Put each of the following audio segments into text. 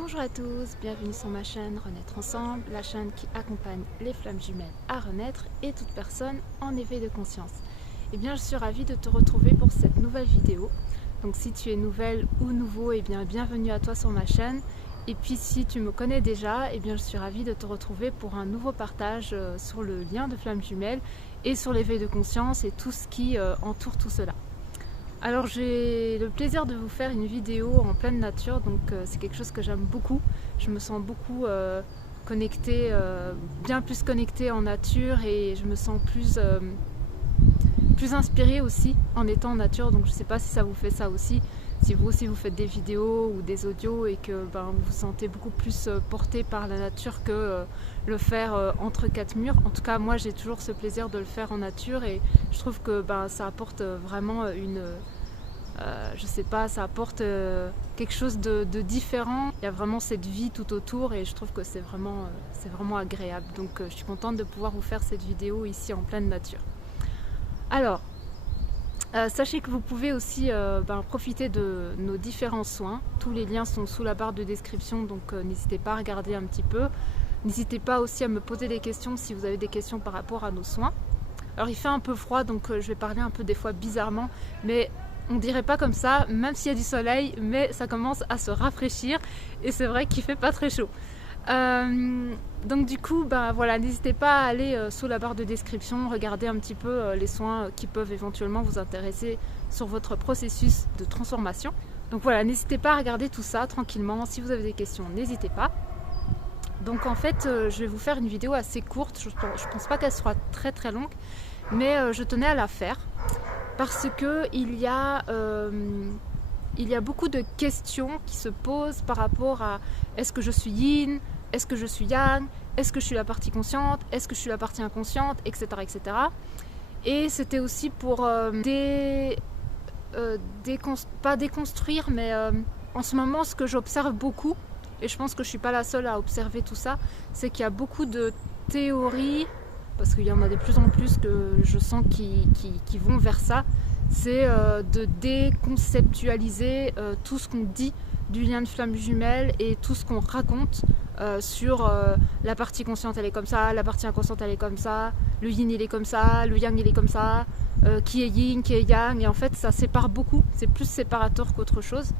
Bonjour à tous, bienvenue sur ma chaîne Renaître Ensemble, la chaîne qui accompagne les flammes jumelles à renaître et toute personne en éveil de conscience. Eh bien, je suis ravie de te retrouver pour cette nouvelle vidéo. Donc si tu es nouvelle ou nouveau, eh bien bienvenue à toi sur ma chaîne. Et puis si tu me connais déjà, eh bien je suis ravie de te retrouver pour un nouveau partage sur le lien de flammes jumelles et sur l'éveil de conscience et tout ce qui entoure tout cela. Alors j'ai le plaisir de vous faire une vidéo en pleine nature, donc c'est quelque chose que j'aime beaucoup. Je me sens beaucoup connectée, bien plus connectée en nature et je me sens plus inspirée aussi en étant en nature. Donc je ne sais pas si ça vous fait ça aussi, si vous aussi vous faites des vidéos ou des audios et que vous vous sentez beaucoup plus porté par la nature que le faire entre quatre murs. En tout cas moi j'ai toujours ce plaisir de le faire en nature et je trouve que ça apporte vraiment une... je sais pas, ça apporte quelque chose de différent. Il y a vraiment cette vie tout autour et je trouve que c'est vraiment agréable. Donc je suis contente de pouvoir vous faire cette vidéo ici en pleine nature. Alors, sachez que vous pouvez aussi profiter de nos différents soins. Tous les liens sont sous la barre de description, donc n'hésitez pas à regarder un petit peu. N'hésitez pas aussi à me poser des questions si vous avez des questions par rapport à nos soins. Alors il fait un peu froid, donc je vais parler un peu des fois bizarrement, mais on dirait pas comme ça, même s'il y a du soleil, mais ça commence à se rafraîchir et c'est vrai qu'il fait pas très chaud. Donc du coup, voilà, n'hésitez pas à aller sous la barre de description, regarder un petit peu les soins qui peuvent éventuellement vous intéresser sur votre processus de transformation. Donc voilà, n'hésitez pas à regarder tout ça tranquillement. Si vous avez des questions, n'hésitez pas. Donc en fait, je vais vous faire une vidéo assez courte. Je pense pas qu'elle sera très très longue, mais je tenais à la faire parce que il y a beaucoup de questions qui se posent par rapport à est-ce que je suis yin, est-ce que je suis yang, est-ce que je suis la partie consciente, est-ce que je suis la partie inconsciente, etc. etc. Et c'était aussi pour pas déconstruire, mais en ce moment ce que j'observe beaucoup, et je pense que je ne suis pas la seule à observer tout ça, c'est qu'il y a beaucoup de théories, parce qu'il y en a de plus en plus que je sens qui vont vers ça, c'est de déconceptualiser tout ce qu'on dit du lien de flamme jumelle et tout ce qu'on raconte sur la partie consciente elle est comme ça, la partie inconsciente elle est comme ça, le yin il est comme ça, le yang il est comme ça, qui est yin, qui est yang, et en fait ça sépare beaucoup, c'est plus séparateur qu'autre chose.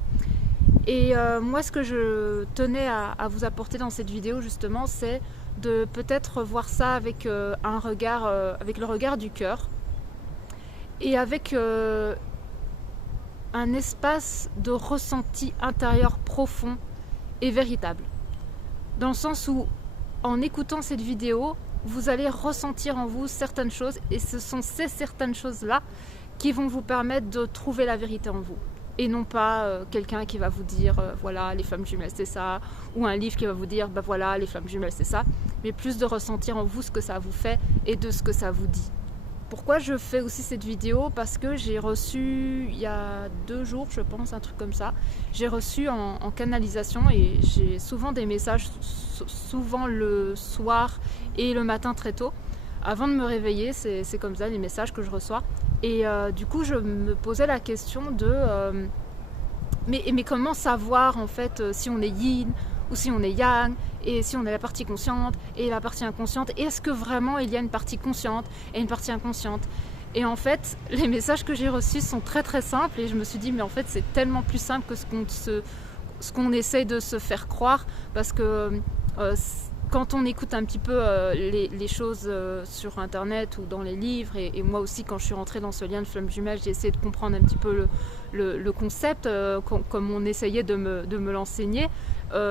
Et moi ce que je tenais à vous apporter dans cette vidéo justement, c'est de peut-être voir ça avec un regard, avec le regard du cœur et avec un espace de ressenti intérieur profond et véritable. Dans le sens où, en écoutant cette vidéo, vous allez ressentir en vous certaines choses et ce sont ces certaines choses-là qui vont vous permettre de trouver la vérité en vous. Et non pas quelqu'un qui va vous dire voilà les flammes jumelles c'est ça, ou un livre qui va vous dire voilà les flammes jumelles c'est ça, mais plus de ressentir en vous ce que ça vous fait et de ce que ça vous dit. Pourquoi je fais aussi cette vidéo? Parce que j'ai reçu il y a 2 jours je pense, un truc comme ça, j'ai reçu en canalisation et j'ai souvent des messages, souvent le soir et le matin très tôt. Avant de me réveiller, c'est comme ça les messages que je reçois. Et du coup je me posais la question de mais comment savoir en fait si on est yin ou si on est yang, et si on est la partie consciente et la partie inconsciente, et est-ce que vraiment il y a une partie consciente et une partie inconsciente? Et en fait les messages que j'ai reçus sont très très simples et je me suis dit mais en fait c'est tellement plus simple que ce qu'on essaye de se faire croire, parce que quand on écoute un petit peu les choses sur internet ou dans les livres, et moi aussi quand je suis rentrée dans ce lien de flamme jumelle, j'ai essayé de comprendre un petit peu le concept comme on essayait de me l'enseigner.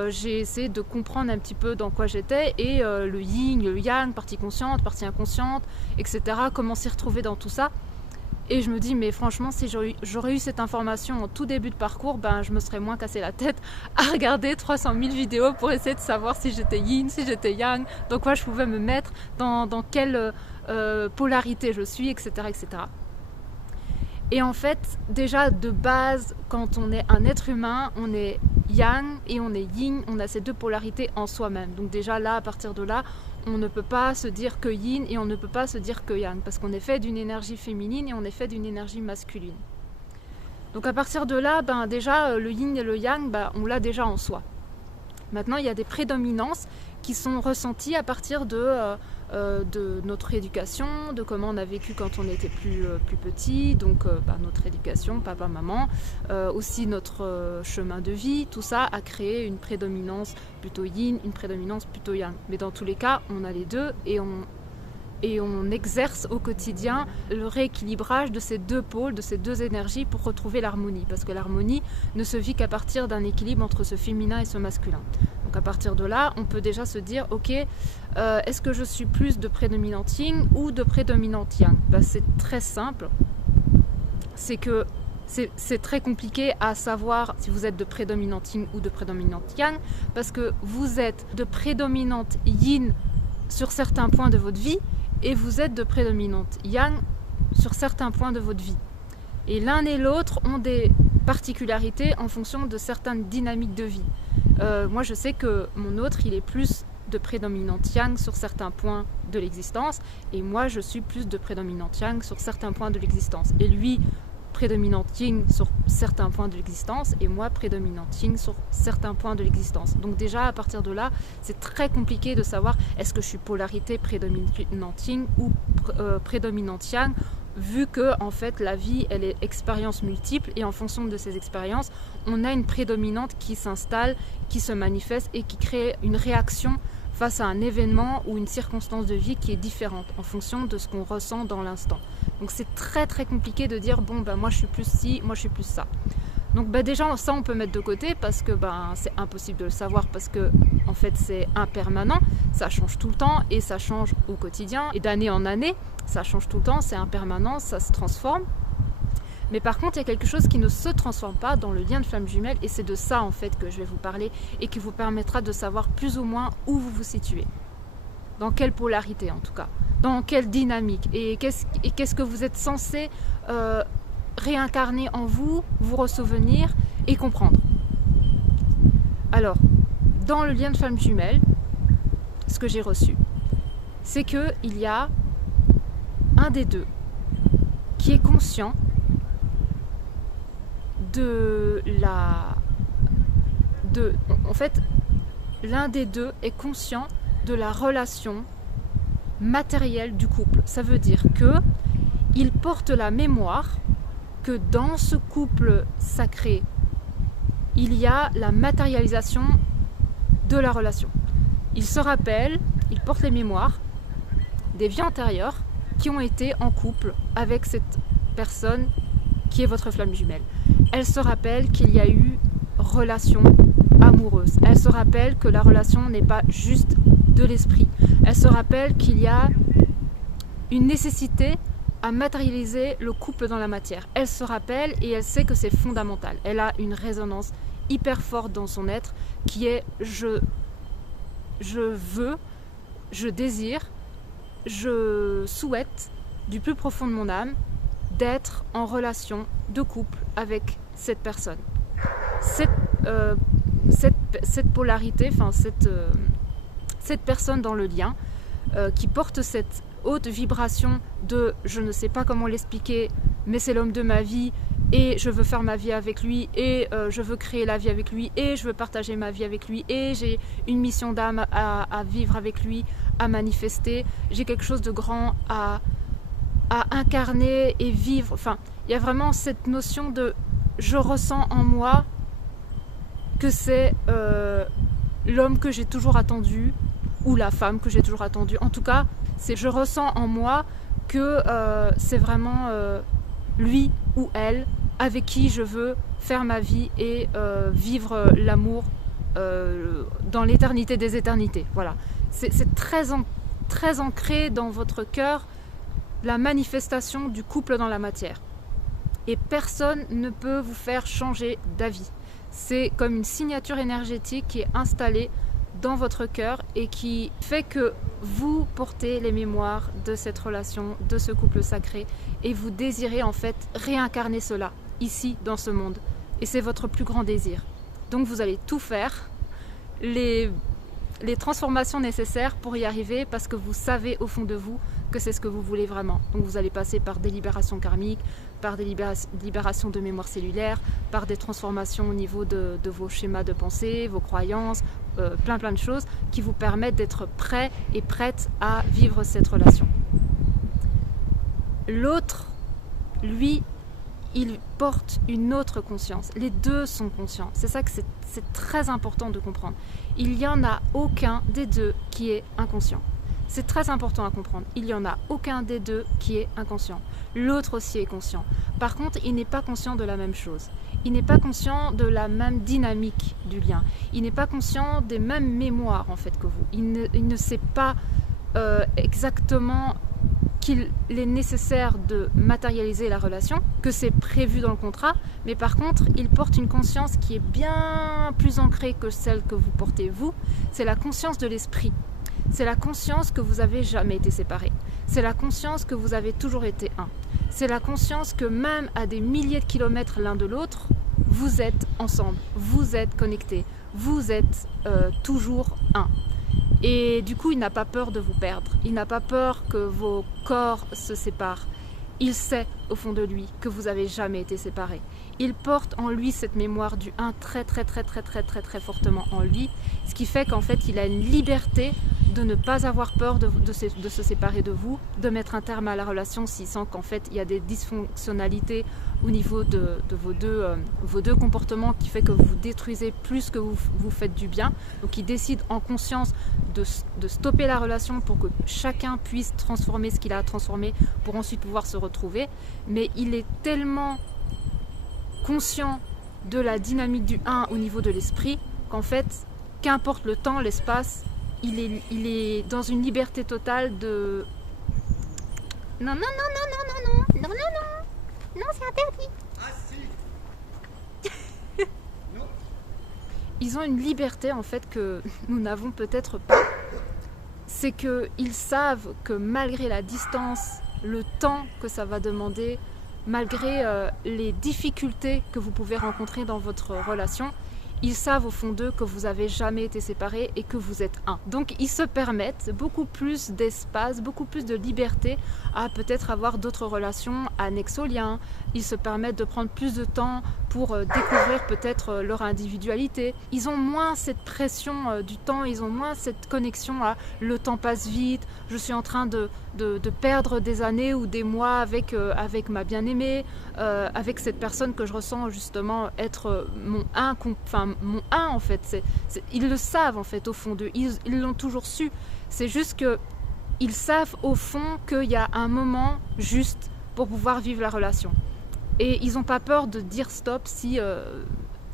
J'ai essayé de comprendre un petit peu dans quoi j'étais et le yin, le yang, partie consciente, partie inconsciente, etc. Comment s'y retrouver dans tout ça. Et je me dis mais franchement si j'aurais eu cette information en tout début de parcours, je me serais moins cassé la tête à regarder 300 000 vidéos pour essayer de savoir si j'étais yin, si j'étais yang, dans quoi je pouvais me mettre, dans quelle polarité je suis, etc., etc. Et en fait déjà de base quand on est un être humain, on est yang et on est yin, on a ces deux polarités en soi-même. Donc déjà là, à partir de là, on ne peut pas se dire que yin et on ne peut pas se dire que yang, parce qu'on est fait d'une énergie féminine et on est fait d'une énergie masculine. Donc à partir de là, déjà le yin et le yang, on l'a déjà en soi. Maintenant, il y a des prédominances qui sont ressenties à partir de notre éducation, de comment on a vécu quand on était plus petit, donc notre éducation, papa, maman, aussi notre chemin de vie, tout ça a créé une prédominance plutôt yin, une prédominance plutôt yang. Mais dans tous les cas, on a les deux et on exerce au quotidien le rééquilibrage de ces deux pôles, de ces deux énergies pour retrouver l'harmonie. Parce que l'harmonie ne se vit qu'à partir d'un équilibre entre ce féminin et ce masculin. Donc à partir de là, on peut déjà se dire, ok, est-ce que je suis plus de prédominante yin ou de prédominante yang? C'est très simple, c'est que c'est très compliqué à savoir si vous êtes de prédominante yin ou de prédominante yang, parce que vous êtes de prédominante yin sur certains points de votre vie, et vous êtes de prédominante yang sur certains points de votre vie. Et l'un et l'autre ont des particularités en fonction de certaines dynamiques de vie. Moi, je sais que mon autre, il est plus de prédominante yang sur certains points de l'existence, et moi, je suis plus de prédominante yang sur certains points de l'existence. Et lui, prédominante yin sur certains points de l'existence, et moi prédominante yin sur certains points de l'existence. Donc déjà à partir de là, c'est très compliqué de savoir est-ce que je suis polarité prédominante yin ou prédominante yang, vu que en fait la vie elle est expérience multiple, et en fonction de ces expériences, on a une prédominante qui s'installe, qui se manifeste et qui crée une réaction face à un événement ou une circonstance de vie qui est différente en fonction de ce qu'on ressent dans l'instant. Donc c'est très très compliqué de dire bon moi je suis plus ci, moi je suis plus ça. Donc déjà ça on peut mettre de côté parce que c'est impossible de le savoir, parce que en fait c'est impermanent, ça change tout le temps et ça change au quotidien et d'année en année, ça change tout le temps, c'est impermanent, ça se transforme. Mais par contre, il y a quelque chose qui ne se transforme pas dans le lien de flamme jumelle, et c'est de ça en fait que je vais vous parler et qui vous permettra de savoir plus ou moins où vous vous situez. Dans quelle polarité en tout cas, dans quelle dynamique, et qu'est-ce que vous êtes censé réincarner en vous, vous ressouvenir et comprendre. Alors, dans le lien de flamme jumelle, ce que j'ai reçu, c'est qu'il y a un des deux qui est conscient en fait, l'un des deux est conscient de la relation matérielle du couple. Ça veut dire qu'il porte la mémoire que dans ce couple sacré, il y a la matérialisation de la relation. Il se rappelle, il porte les mémoires des vies antérieures qui ont été en couple avec cette personne qui est votre flamme jumelle. Elle se rappelle qu'il y a eu relation amoureuse. Elle se rappelle que la relation n'est pas juste de l'esprit. Elle se rappelle qu'il y a une nécessité à matérialiser le couple dans la matière. Elle se rappelle et elle sait que c'est fondamental. Elle a une résonance hyper forte dans son être qui est je veux, je désire, je souhaite du plus profond de mon âme d'être en relation de couple avec cette personne. Cette polarité, cette personne dans le lien qui porte cette haute vibration de je ne sais pas comment l'expliquer, mais c'est l'homme de ma vie et je veux faire ma vie avec lui et je veux créer la vie avec lui et je veux partager ma vie avec lui et j'ai une mission d'âme à vivre avec lui, à manifester, j'ai quelque chose de grand à incarner et vivre. Enfin, il y a vraiment cette notion de je ressens en moi que c'est l'homme que j'ai toujours attendu ou la femme que j'ai toujours attendue. En tout cas, je ressens en moi que c'est vraiment lui ou elle avec qui je veux faire ma vie et vivre l'amour dans l'éternité des éternités. Voilà. C'est très ancré dans votre cœur, la manifestation du couple dans la matière. Et personne ne peut vous faire changer d'avis. C'est comme une signature énergétique qui est installée dans votre cœur et qui fait que vous portez les mémoires de cette relation, de ce couple sacré, et vous désirez en fait réincarner cela ici dans ce monde. Et c'est votre plus grand désir. Donc vous allez tout faire, les transformations nécessaires pour y arriver, parce que vous savez au fond de vous que c'est ce que vous voulez vraiment. Donc vous allez passer par des libérations karmiques, par des libérations de mémoire cellulaire, par des transformations au niveau de vos schémas de pensée, vos croyances, plein de choses qui vous permettent d'être prêt et prête à vivre cette relation. L'autre, lui, il porte une autre conscience. Les deux sont conscients. C'est ça que c'est très important de comprendre. Il n'y en a aucun des deux qui est inconscient. C'est très important à comprendre. Il n'y en a aucun des deux qui est inconscient. L'autre aussi est conscient. Par contre, il n'est pas conscient de la même chose. Il n'est pas conscient de la même dynamique du lien. Il n'est pas conscient des mêmes mémoires en fait que vous. Il ne sait pas exactement qu'il est nécessaire de matérialiser la relation, que c'est prévu dans le contrat, mais par contre, il porte une conscience qui est bien plus ancrée que celle que vous portez vous. C'est la conscience de l'esprit. C'est la conscience que vous n'avez jamais été séparés. C'est la conscience que vous avez toujours été un. C'est la conscience que même à des milliers de kilomètres l'un de l'autre, vous êtes ensemble, vous êtes connectés, vous êtes toujours un. Et du coup, il n'a pas peur de vous perdre. Il n'a pas peur que vos corps se séparent. Il sait au fond de lui que vous n'avez jamais été séparés. Il porte en lui cette mémoire du un très fortement en lui, ce qui fait qu'en fait, il a une liberté de ne pas avoir peur de se séparer de vous, de mettre un terme à la relation s'il sent qu'en fait, il y a des dysfonctionnalités au niveau de vos deux comportements qui fait que vous détruisez plus que vous faites du bien. Donc il décide en conscience de stopper la relation pour que chacun puisse transformer ce qu'il a à transformer pour ensuite pouvoir se retrouver. Mais il est tellement conscient de la dynamique du 1 au niveau de l'esprit qu'en fait, qu'importe le temps, l'espace, il est dans une liberté totale de... Non, c'est interdit. Ah si. Non. Ils ont une liberté en fait que nous n'avons peut-être pas. C'est qu'ils savent que malgré la distance, le temps que ça va demander, malgré les difficultés que vous pouvez rencontrer dans votre relation, ils savent au fond d'eux que vous n'avez jamais été séparés et que vous êtes un. Donc ils se permettent beaucoup plus d'espace, beaucoup plus de liberté à peut-être avoir d'autres relations annexes au lien. Ils se permettent de prendre plus de temps pour découvrir peut-être leur individualité. Ils ont moins cette pression du temps, ils ont moins cette connexion à le temps passe vite, je suis en train de perdre des années ou des mois avec ma bien-aimée, avec cette personne que je ressens justement être mon mon 1 en fait. Ils le savent en fait au fond d'eux, ils l'ont toujours su. C'est juste que ils savent au fond qu'il y a un moment juste pour pouvoir vivre la relation. Et ils n'ont pas peur de dire stop si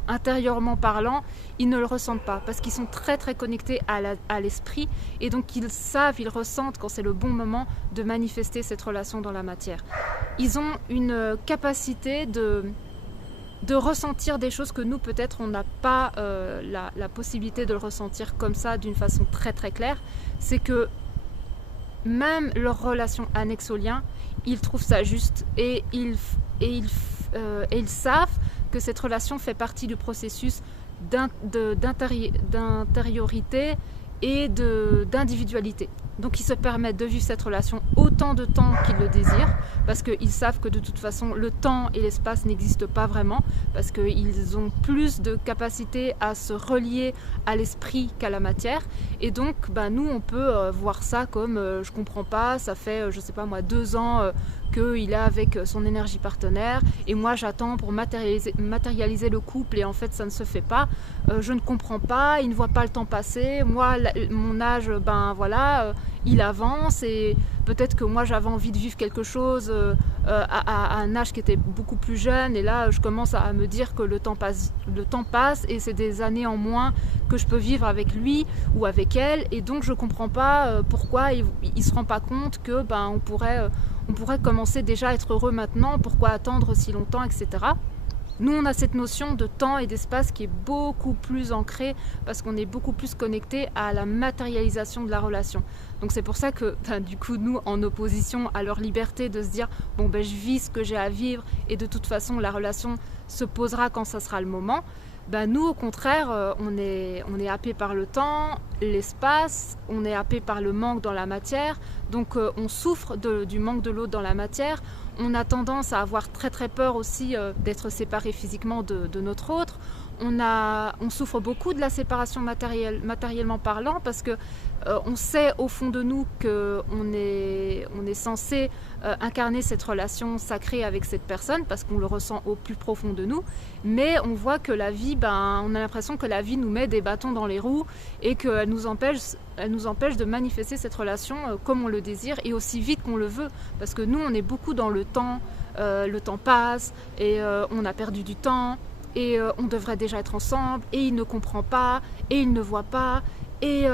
intérieurement parlant, ils ne le ressentent pas parce qu'ils sont très connectés à l'esprit et donc ils savent, ils ressentent quand c'est le bon moment de manifester cette relation dans la matière. Ils ont une capacité de ressentir des choses que nous peut-être on n'a pas la possibilité de le ressentir comme ça d'une façon très claire. C'est que même leur relation annexe au lien, ils trouvent ça juste et ils savent que cette relation fait partie du processus d'intériorité et d'individualité. Donc ils se permettent de vivre cette relation autant de temps qu'ils le désirent, parce qu'ils savent que de toute façon le temps et l'espace n'existent pas vraiment, parce qu'ils ont plus de capacité à se relier à l'esprit qu'à la matière. Et donc nous on peut voir ça comme je comprends pas, ça fait je sais pas moi 2 ans qu'il est avec son énergie partenaire et moi j'attends pour matérialiser le couple et en fait ça ne se fait pas, je ne comprends pas, il ne voit pas le temps passer, moi mon âge il avance et peut-être que moi j'avais envie de vivre quelque chose à un âge qui était beaucoup plus jeune et là je commence à me dire que le temps passe et c'est des années en moins que je peux vivre avec lui ou avec elle et donc je comprends pas pourquoi il se rend pas compte que on pourrait commencer déjà à être heureux maintenant, pourquoi attendre si longtemps, etc. Nous, on a cette notion de temps et d'espace qui est beaucoup plus ancrée parce qu'on est beaucoup plus connecté à la matérialisation de la relation. Donc c'est pour ça que, du coup, nous, en opposition à leur liberté de se dire « bon, je vis ce que j'ai à vivre et de toute façon, la relation se posera quand ça sera le moment », nous, au contraire, on est happé par le temps, l'espace, on est happé par le manque dans la matière, donc on souffre du manque de l'autre dans la matière. On a tendance à avoir très peur aussi d'être séparé physiquement de notre autre. on souffre beaucoup de la séparation matériellement parlant, parce que on sait au fond de nous qu'on est censé incarner cette relation sacrée avec cette personne, parce qu'on le ressent au plus profond de nous, mais on voit que la vie, on a l'impression que la vie nous met des bâtons dans les roues et qu'elle nous empêche de manifester cette relation comme on le désire et aussi vite qu'on le veut, parce que nous on est beaucoup dans le temps passe et on a perdu du temps et on devrait déjà être ensemble et il ne comprend pas et il ne voit pas et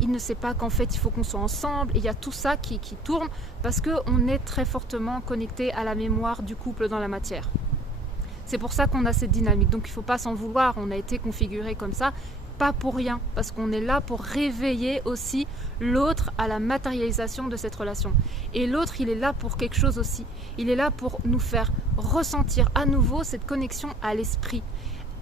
il ne sait pas qu'en fait il faut qu'on soit ensemble, et il y a tout ça qui tourne parce qu'on est très fortement connecté à la mémoire du couple dans la matière. C'est pour ça qu'on a cette dynamique, donc il ne faut pas s'en vouloir, on a été configuré comme ça, pas pour rien, parce qu'on est là pour réveiller aussi l'autre à la matérialisation de cette relation. Et l'autre, il est là pour quelque chose aussi, il est là pour nous faire ressentir à nouveau cette connexion à l'esprit.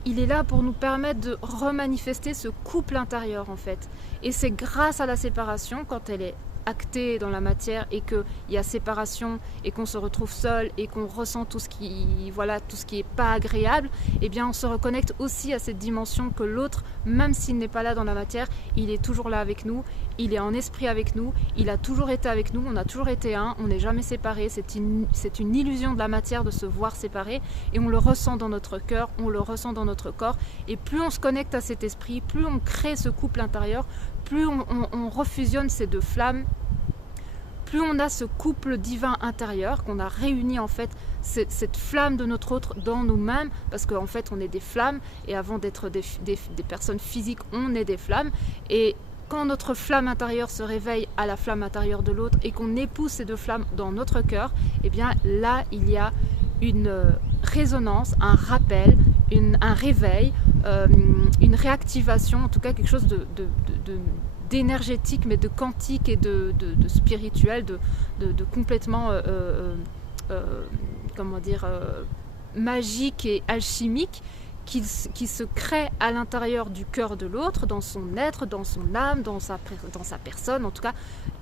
Il est là pour nous permettre de remanifester ce couple intérieur en fait. Et c'est grâce à la séparation, quand elle est actée dans la matière et qu'il y a séparation et qu'on se retrouve seul et qu'on ressent tout ce qui est pas agréable, eh bien on se reconnecte aussi à cette dimension que l'autre, même s'il n'est pas là dans la matière, il est toujours là avec nous, il est en esprit avec nous, il a toujours été avec nous, on a toujours été un, on n'est jamais séparés, c'est une illusion de la matière de se voir séparés, et on le ressent dans notre cœur, on le ressent dans notre corps, et plus on se connecte à cet esprit, plus on crée ce couple intérieur, plus on refusionne ces deux flammes, plus on a ce couple divin intérieur, qu'on a réuni en fait cette flamme de notre autre dans nous-mêmes, parce qu'en fait on est des flammes, et avant d'être des personnes physiques, on est des flammes, et quand notre flamme intérieure se réveille à la flamme intérieure de l'autre, et qu'on épouse ces deux flammes dans notre cœur, et bien là il y a une résonance, un rappel, un réveil, une réactivation, en tout cas quelque chose d'énergétique, mais de quantique et de spirituel, de complètement magique et alchimique, qui se crée à l'intérieur du cœur de l'autre, dans son être, dans son âme, dans sa personne. En tout cas,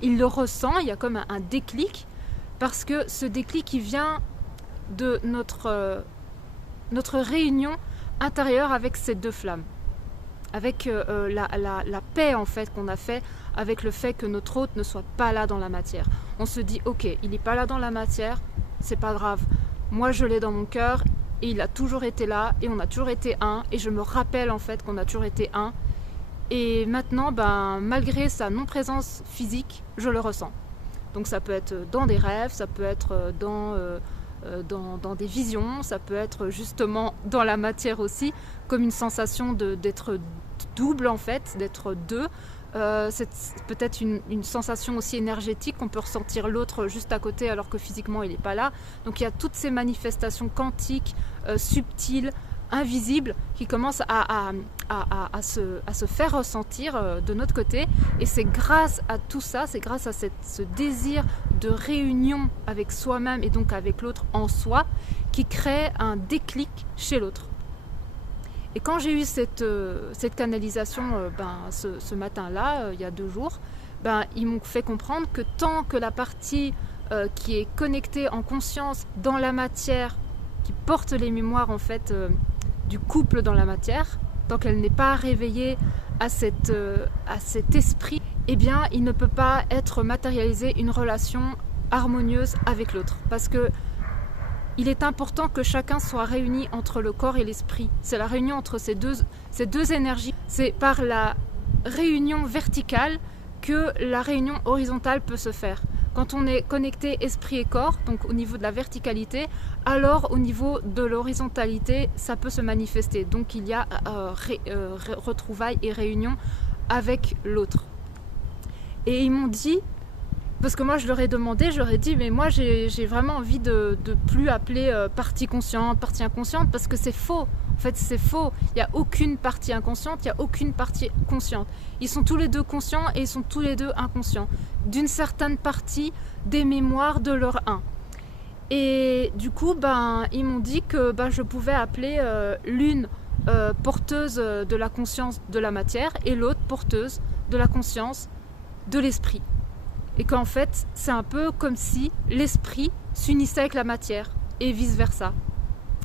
il le ressent, il y a comme un déclic, parce que ce déclic, il vient de notre réunion intérieure avec ces deux flammes, avec la paix en fait qu'on a fait avec le fait que notre hôte ne soit pas là dans la matière. On se dit ok, il n'est pas là dans la matière, c'est pas grave, moi je l'ai dans mon cœur et il a toujours été là et on a toujours été un, et je me rappelle en fait qu'on a toujours été un, et maintenant malgré sa non-présence physique, je le ressens. Donc ça peut être dans des rêves, ça peut être dans des visions, ça peut être justement dans la matière aussi, comme une sensation d'être double en fait, d'être deux. C'est peut-être une sensation aussi énergétique, qu'on peut ressentir l'autre juste à côté alors que physiquement il n'est pas là. Donc il y a toutes ces manifestations quantiques, subtiles, invisibles, qui commencent à se faire ressentir de notre côté, et c'est grâce à tout ça, c'est grâce à ce désir de réunion avec soi-même et donc avec l'autre en soi, qui crée un déclic chez l'autre. Et quand j'ai eu cette canalisation ce matin-là, il y a 2 jours, ils m'ont fait comprendre que tant que la partie qui est connectée en conscience dans la matière, qui porte les mémoires en fait du couple dans la matière, tant qu'elle n'est pas réveillée à cet esprit, eh bien il ne peut pas être matérialisé une relation harmonieuse avec l'autre, parce que il est important que chacun soit réuni entre le corps et l'esprit. C'est la réunion entre ces deux énergies. C'est par la réunion verticale que la réunion horizontale peut se faire. Quand on est connecté esprit et corps, donc au niveau de la verticalité, alors au niveau de l'horizontalité, ça peut se manifester. Donc il y a retrouvailles et réunion avec l'autre. Et ils m'ont dit, parce que moi je leur ai demandé, je leur ai dit, mais moi j'ai vraiment envie de plus appeler partie consciente, partie inconsciente, parce que c'est faux. En fait c'est faux, il n'y a aucune partie inconsciente, il n'y a aucune partie consciente. Ils sont tous les deux conscients et ils sont tous les deux inconscients, d'une certaine partie des mémoires de leur un. Et du coup, ils m'ont dit que je pouvais appeler l'une porteuse de la conscience de la matière et l'autre porteuse de la conscience de l'esprit. Et qu'en fait, c'est un peu comme si l'esprit s'unissait avec la matière et vice-versa.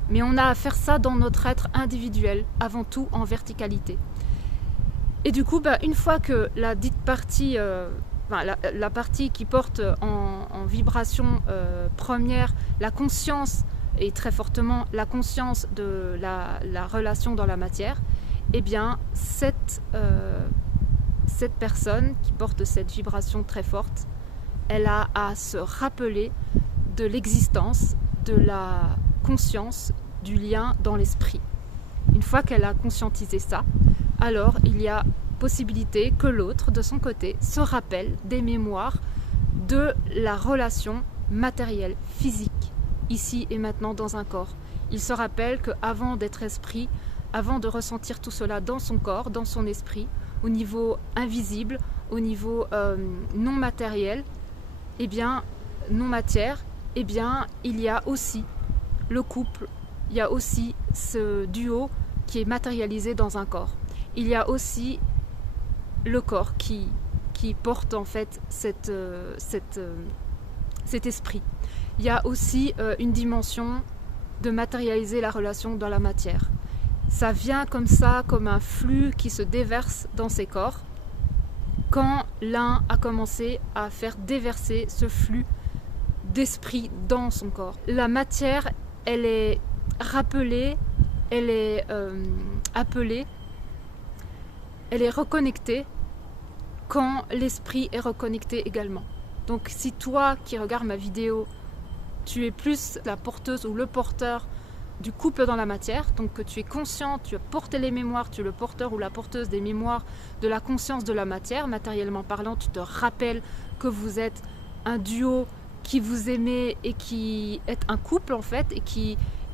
Mais on a à faire ça dans notre être individuel, avant tout en verticalité. Et du coup, une fois que la dite partie, la partie qui porte en vibration première la conscience, et très fortement la conscience de la relation dans la matière, eh bien cette personne qui porte cette vibration très forte, elle a à se rappeler de l'existence, de la conscience, du lien dans l'esprit. Une fois qu'elle a conscientisé ça, alors il y a possibilité que l'autre, de son côté, se rappelle des mémoires de la relation matérielle, physique, ici et maintenant dans un corps. Il se rappelle qu'avant d'être esprit, avant de ressentir tout cela dans son corps, dans son esprit, au niveau invisible, au niveau non matériel, eh bien, non matière, eh bien, il y a aussi le couple, il y a aussi ce duo qui est matérialisé dans un corps. Il y a aussi le corps qui porte en fait cet esprit. Il y a aussi une dimension de matérialiser la relation dans la matière. Ça vient comme ça, comme un flux qui se déverse dans ces corps, quand l'un a commencé à faire déverser ce flux d'esprit dans son corps. La matière, elle est rappelée, elle est appelée, elle est reconnectée quand l'esprit est reconnecté également. Donc si toi qui regardes ma vidéo, tu es plus la porteuse ou le porteur du couple dans la matière, donc que tu es conscient, tu as porté les mémoires, tu es le porteur ou la porteuse des mémoires de la conscience de la matière, matériellement parlant, tu te rappelles que vous êtes un duo qui vous aimait et qui est un couple en fait, et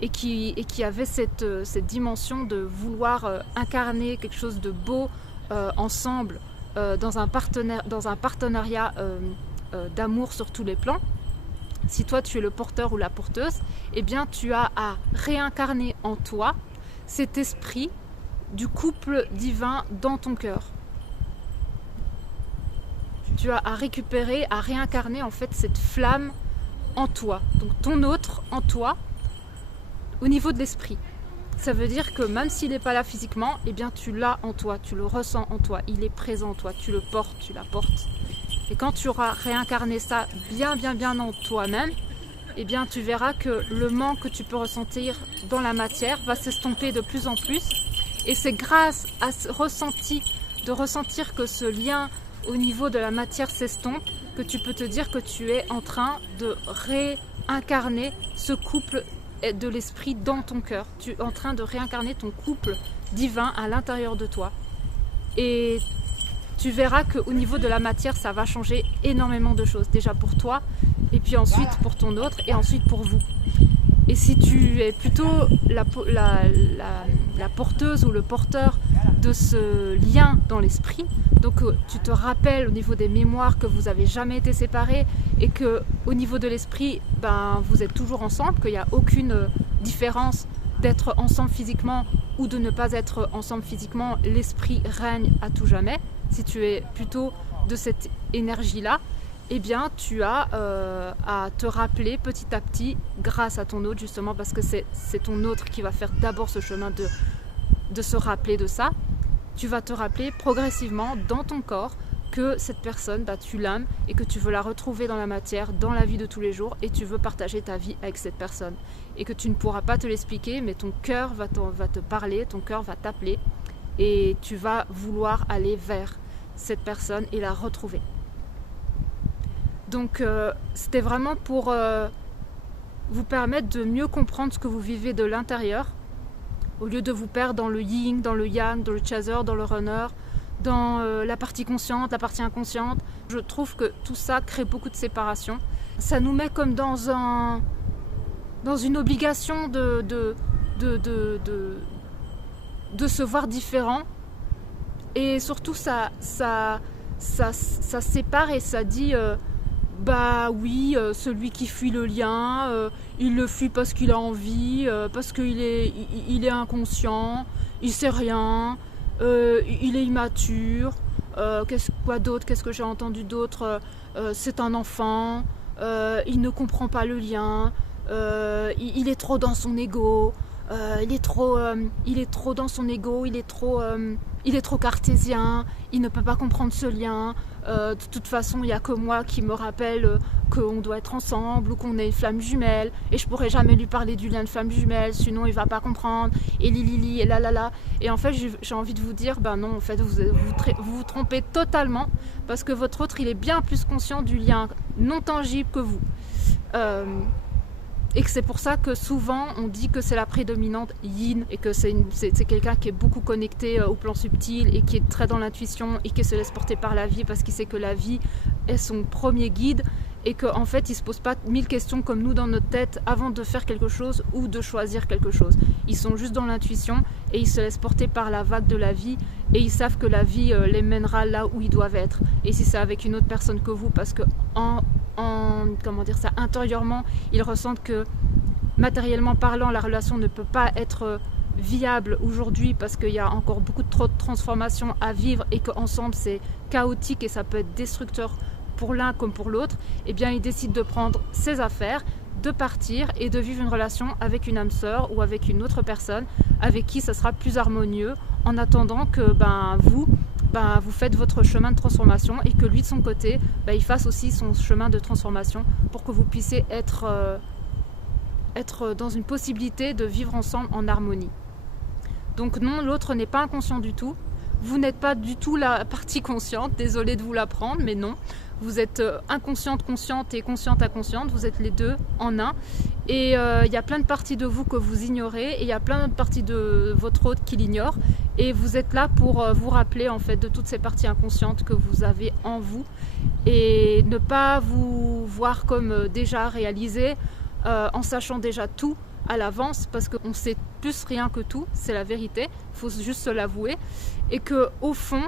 qui avait cette dimension de vouloir incarner quelque chose de beau ensemble, dans un partenariat d'amour sur tous les plans. Si toi tu es le porteur ou la porteuse, eh bien tu as à réincarner en toi cet esprit du couple divin dans ton cœur. Tu as à récupérer, à réincarner en fait cette flamme en toi, donc ton autre en toi, au niveau de l'esprit. Ça veut dire que même s'il n'est pas là physiquement, eh bien tu l'as en toi, tu le ressens en toi, il est présent en toi, tu le portes, tu la portes. Et quand tu auras réincarné ça bien en toi-même, eh bien tu verras que le manque que tu peux ressentir dans la matière va s'estomper de plus en plus. Et c'est grâce à ce ressenti, de ressentir que ce lien au niveau de la matière s'estompe, que tu peux te dire que tu es en train de réincarner ce couple de l'esprit dans ton cœur. Tu es en train de réincarner ton couple divin à l'intérieur de toi. Et tu verras qu'au niveau de la matière, ça va changer énormément de choses. Déjà pour toi, et puis ensuite pour ton autre, et ensuite pour vous. Et si tu es plutôt la porteuse ou le porteur de ce lien dans l'esprit, donc tu te rappelles au niveau des mémoires que vous n'avez jamais été séparés, et qu'au niveau de l'esprit, vous êtes toujours ensemble, qu'il n'y a aucune différence d'être ensemble physiquement ou de ne pas être ensemble physiquement, l'esprit règne à tout jamais. Si tu es plutôt de cette énergie-là, eh bien tu as à te rappeler petit à petit, grâce à ton autre justement, parce que c'est ton autre qui va faire d'abord ce chemin de se rappeler de ça. Tu vas te rappeler progressivement dans ton corps que cette personne, tu l'aimes et que tu veux la retrouver dans la matière, dans la vie de tous les jours, et tu veux partager ta vie avec cette personne. Et que tu ne pourras pas te l'expliquer, mais ton cœur va te parler, ton cœur va t'appeler, et tu vas vouloir aller vers cette personne et la retrouver. Donc c'était vraiment pour vous permettre de mieux comprendre ce que vous vivez de l'intérieur, au lieu de vous perdre dans le yin, dans le yang, dans le chaser, dans le runner, dans la partie consciente, la partie inconsciente. Je trouve que tout ça crée beaucoup de séparation. Ça nous met comme dans une obligation de se voir différent. Et surtout, ça sépare et ça dit oui, celui qui fuit le lien, il le fuit parce qu'il a envie, parce qu'il il est inconscient, il sait rien, il est immature, qu'est-ce que j'ai entendu d'autre, c'est un enfant, il ne comprend pas le lien, il est trop dans son ego, il est trop dans son ego, il est trop cartésien, il ne peut pas comprendre ce lien. De toute façon, il n'y a que moi qui me rappelle qu'on doit être ensemble ou qu'on est flammes jumelles, et je pourrais jamais lui parler du lien de flammes jumelles, sinon il va pas comprendre, et lili, et là. Et en fait, j'ai envie de vous dire, ben non, en fait, vous trompez totalement, parce que votre autre, il est bien plus conscient du lien non tangible que vous. Et que c'est pour ça que souvent on dit que c'est la prédominante yin, et que c'est quelqu'un qui est beaucoup connecté au plan subtil et qui est très dans l'intuition et qui se laisse porter par la vie parce qu'il sait que la vie est son premier guide, et qu'en fait il se pose pas 1000 questions comme nous dans notre tête avant de faire quelque chose ou de choisir quelque chose. Ils sont juste dans l'intuition et ils se laissent porter par la vague de la vie, et ils savent que la vie les mènera là où ils doivent être. Et si c'est avec une autre personne que vous, parce que comment dire ça, intérieurement, ils ressentent que matériellement parlant, la relation ne peut pas être viable aujourd'hui parce qu'il y a encore trop de transformations à vivre et qu'ensemble c'est chaotique et ça peut être destructeur pour l'un comme pour l'autre, eh bien ils décident de prendre ses affaires, de partir et de vivre une relation avec une âme sœur ou avec une autre personne avec qui ça sera plus harmonieux, en attendant que vous faites votre chemin de transformation et que lui de son côté, il fasse aussi son chemin de transformation pour que vous puissiez être dans une possibilité de vivre ensemble en harmonie. Donc non, l'autre n'est pas inconscient du tout. Vous n'êtes pas du tout la partie consciente, désolée de vous l'apprendre, mais non. Vous êtes inconsciente, consciente et consciente inconsciente, vous êtes les deux en un. Et il y a plein de parties de vous que vous ignorez, et il y a plein de parties de votre autre qui l'ignore. Et vous êtes là pour vous rappeler en fait de toutes ces parties inconscientes que vous avez en vous, et ne pas vous voir comme déjà réalisé, en sachant déjà tout à l'avance, parce qu'on sait plus rien que tout, c'est la vérité, il faut juste se l'avouer, et que au fond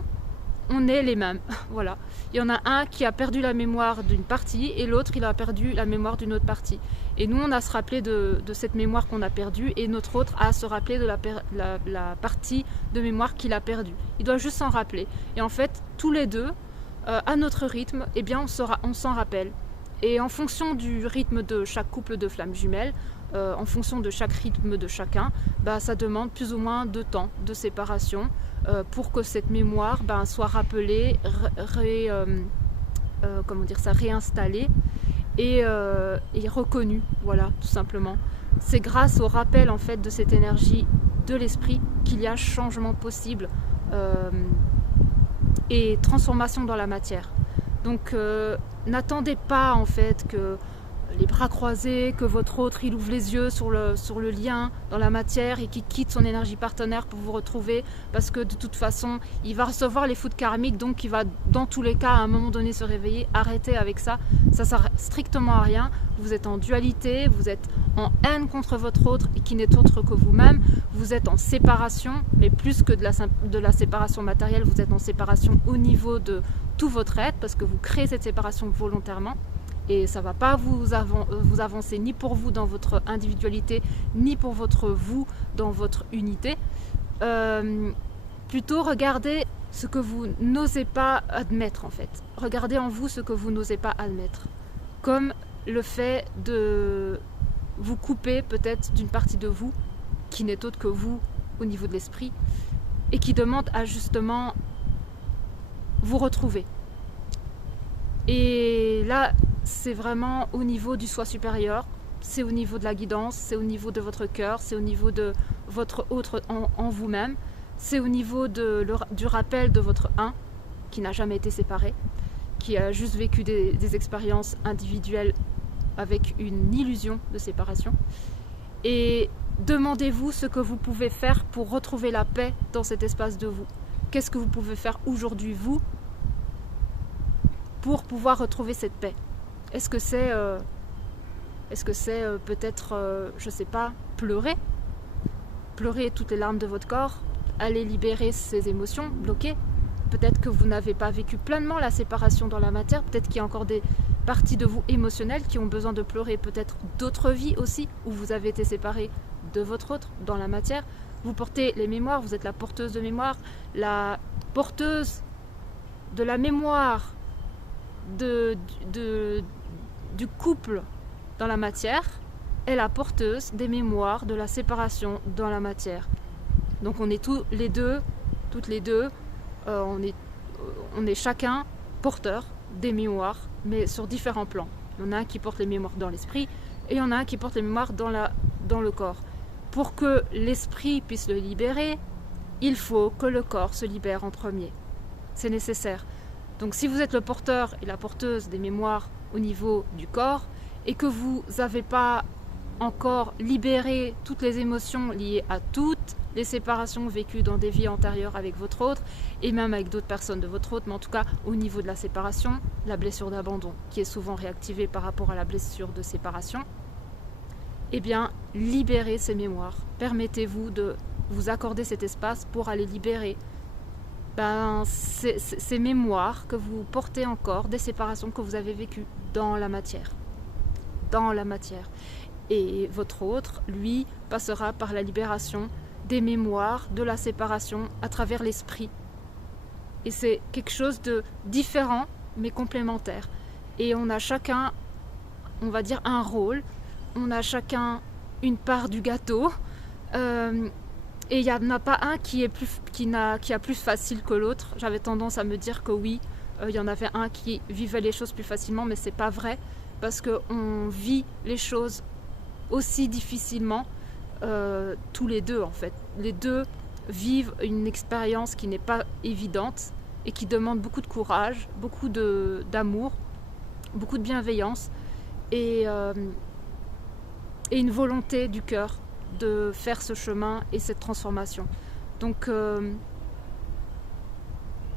on est les mêmes. Voilà, il y en a un qui a perdu la mémoire d'une partie et l'autre il a perdu la mémoire d'une autre partie, et nous on a à se rappeler de cette mémoire qu'on a perdue, et notre autre a à se rappeler de la partie de mémoire qu'il a perdue. Il doit juste s'en rappeler, et en fait tous les deux à notre rythme, eh bien on s'en rappelle. Et en fonction du rythme de chaque couple de flammes jumelles, en fonction de chaque rythme de chacun, ça demande plus ou moins de temps de séparation pour que cette mémoire soit rappelée, réinstallée et reconnue, voilà, tout simplement. C'est grâce au rappel en fait de cette énergie de l'esprit qu'il y a changement possible et transformation dans la matière. Donc n'attendez pas en fait que les bras croisés, que votre autre il ouvre les yeux sur le lien dans la matière et qu'il quitte son énergie partenaire pour vous retrouver, parce que de toute façon il va recevoir les foudres karmiques, donc il va dans tous les cas à un moment donné se réveiller. Arrêtez avec ça, ça sert strictement à rien. Vous êtes en dualité, vous êtes en haine contre votre autre et qui n'est autre que vous-même, vous êtes en séparation, mais plus que de la séparation matérielle, vous êtes en séparation au niveau de tout votre être, parce que vous créez cette séparation volontairement. Et ça ne va pas vous avancer ni pour vous dans votre individualité, ni pour votre vous dans votre unité. Plutôt regardez ce que vous n'osez pas admettre en fait. Regardez en vous ce que vous n'osez pas admettre. Comme le fait de vous couper peut-être d'une partie de vous qui n'est autre que vous au niveau de l'esprit et qui demande à justement vous retrouver. Et là, c'est vraiment au niveau du soi supérieur, c'est au niveau de la guidance, c'est au niveau de votre cœur, c'est au niveau de votre autre en vous-même, c'est au niveau du rappel de votre un qui n'a jamais été séparé, qui a juste vécu des expériences individuelles avec une illusion de séparation. Et demandez-vous ce que vous pouvez faire pour retrouver la paix dans cet espace de vous. Qu'est-ce que vous pouvez faire aujourd'hui, vous, pour pouvoir retrouver cette paix? Est-ce que c'est peut-être, je sais pas, pleurer toutes les larmes de votre corps, aller libérer ces émotions bloquées? Peut-être que vous n'avez pas vécu pleinement la séparation dans la matière, peut-être qu'il y a encore des parties de vous émotionnelles qui ont besoin de pleurer, peut-être d'autres vies aussi, où vous avez été séparés de votre autre dans la matière. Vous portez les mémoires, vous êtes la porteuse de mémoire, la porteuse de la mémoire du couple dans la matière, est la porteuse des mémoires de la séparation dans la matière. Donc on est toutes les deux, on est chacun porteur des mémoires, mais sur différents plans. Il y en a un qui porte les mémoires dans l'esprit et il y en a un qui porte les mémoires dans le corps. Pour que l'esprit puisse le libérer, il faut que le corps se libère en premier. C'est nécessaire. Donc si vous êtes le porteur et la porteuse des mémoires au niveau du corps et que vous n'avez pas encore libéré toutes les émotions liées à toutes les séparations vécues dans des vies antérieures avec votre autre et même avec d'autres personnes de votre autre, mais en tout cas au niveau de la séparation, la blessure d'abandon qui est souvent réactivée par rapport à la blessure de séparation, eh bien libérez ces mémoires. Permettez-vous de vous accorder cet espace pour aller libérer ces mémoires que vous portez encore des séparations que vous avez vécues dans la matière. Et votre autre, lui, passera par la libération des mémoires de la séparation à travers l'esprit. Et c'est quelque chose de différent, mais complémentaire. Et on a chacun, on va dire, un rôle. On a chacun une part du gâteau. Et il n'y en a pas un qui a plus facile que l'autre. J'avais tendance à me dire que oui, il y en avait un qui vivait les choses plus facilement, mais c'est pas vrai. Parce qu'on vit les choses aussi difficilement, tous les deux en fait. Les deux vivent une expérience qui n'est pas évidente et qui demande beaucoup de courage, beaucoup d'amour, beaucoup de bienveillance et une volonté du cœur de faire ce chemin et cette transformation. Donc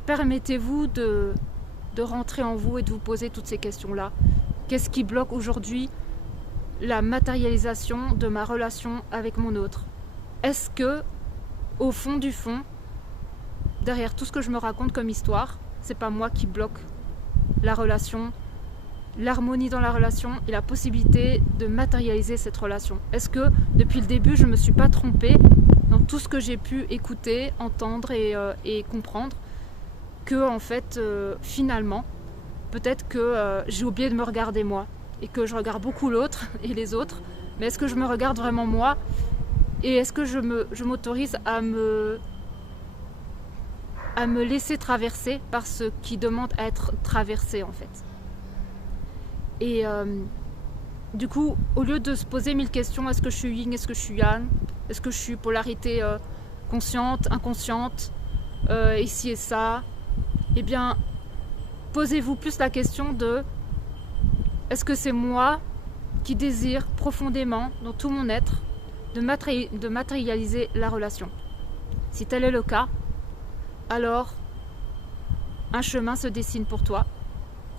permettez-vous de rentrer en vous et de vous poser toutes ces questions-là. Qu'est-ce qui bloque aujourd'hui la matérialisation de ma relation avec mon autre? Est-ce que, au fond du fond, derrière tout ce que je me raconte comme histoire, c'est pas moi qui bloque la relation, l'harmonie dans la relation et la possibilité de matérialiser cette relation? Est-ce que, depuis le début, je me suis pas trompée dans tout ce que j'ai pu écouter, entendre et comprendre, que, en fait, finalement, peut-être que j'ai oublié de me regarder moi et que je regarde beaucoup l'autre et les autres, mais est-ce que je me regarde vraiment moi et est-ce que je m'autorise à me laisser traverser par ce qui demande à être traversé en fait. Et du coup, au lieu de se poser 1000 questions, est-ce que je suis yin, est-ce que je suis yang, est-ce que je suis polarité consciente, inconsciente, ici et ça, eh bien posez-vous plus la question de est-ce que c'est moi qui désire profondément, dans tout mon être, de matérialiser la relation? Si tel est le cas, alors un chemin se dessine pour toi.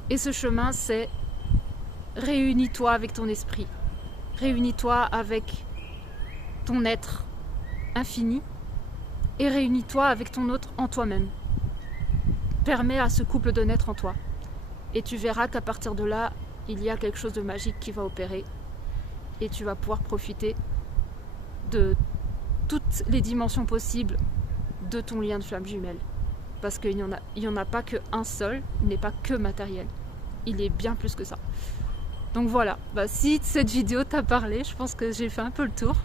Et ce chemin, c'est réunis-toi avec ton esprit. Réunis-toi avec ton être infini. Et réunis-toi avec ton autre en toi-même. Permets à ce couple de naître en toi. Et tu verras qu'à partir de là, il y a quelque chose de magique qui va opérer. Et tu vas pouvoir profiter de toutes les dimensions possibles de ton lien de flamme jumelle. Parce qu'il n'y en a pas qu'un seul, il n'est pas que matériel. Il est bien plus que ça. Donc voilà, si cette vidéo t'a parlé, je pense que j'ai fait un peu le tour.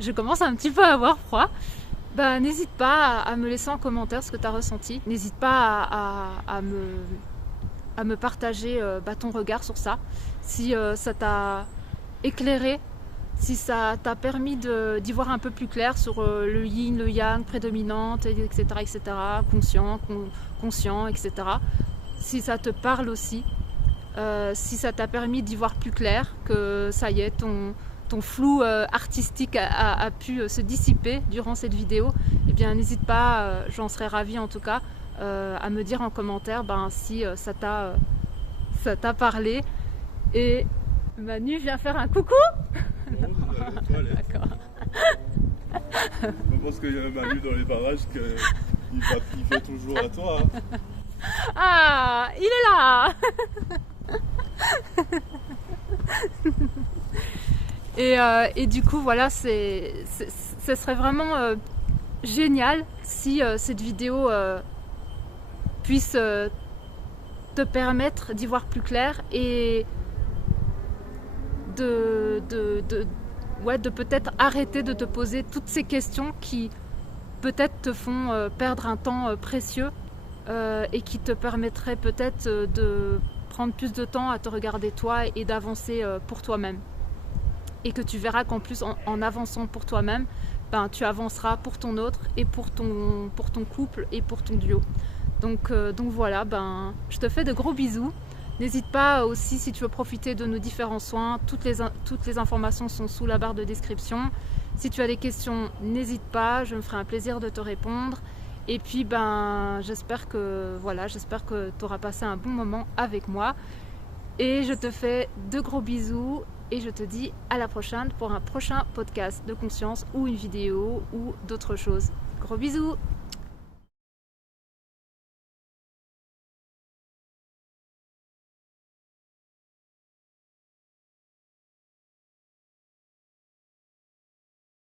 Je commence un petit peu à avoir froid. N'hésite pas à me laisser en commentaire ce que tu as ressenti. N'hésite pas à me partager ton regard sur ça. Si ça t'a éclairé, si ça t'a permis d'y voir un peu plus clair sur le yin, le yang, prédominante, etc., conscient, etc. Si ça te parle aussi, si ça t'a permis d'y voir plus clair, que ça y est, ton flou artistique a pu se dissiper durant cette vidéo, eh bien n'hésite pas, j'en serais ravie en tout cas, à me dire en commentaire si ça t'a parlé. Et Manu vient faire un coucou. D'accord. Je pense qu'il y a un Manu dans les barrages il fait toujours à toi. Hein. Ah, il est là. Et du coup voilà, ce serait vraiment génial si cette vidéo puisse te permettre d'y voir plus clair et de peut-être arrêter de te poser toutes ces questions qui peut-être te font perdre un temps précieux et qui te permettraient peut-être de prendre plus de temps à te regarder toi et d'avancer pour toi-même. Et que tu verras qu'en plus en avançant pour toi-même, tu avanceras pour ton autre et pour ton couple et pour ton duo. Donc voilà, je te fais de gros bisous. N'hésite pas aussi, si tu veux profiter de nos différents soins, toutes les informations sont sous la barre de description. Si tu as des questions, n'hésite pas, je me ferai un plaisir de te répondre. Et puis j'espère que tu auras passé un bon moment avec moi. Et je te fais de gros bisous et je te dis à la prochaine pour un prochain podcast de conscience ou une vidéo ou d'autres choses. Gros bisous!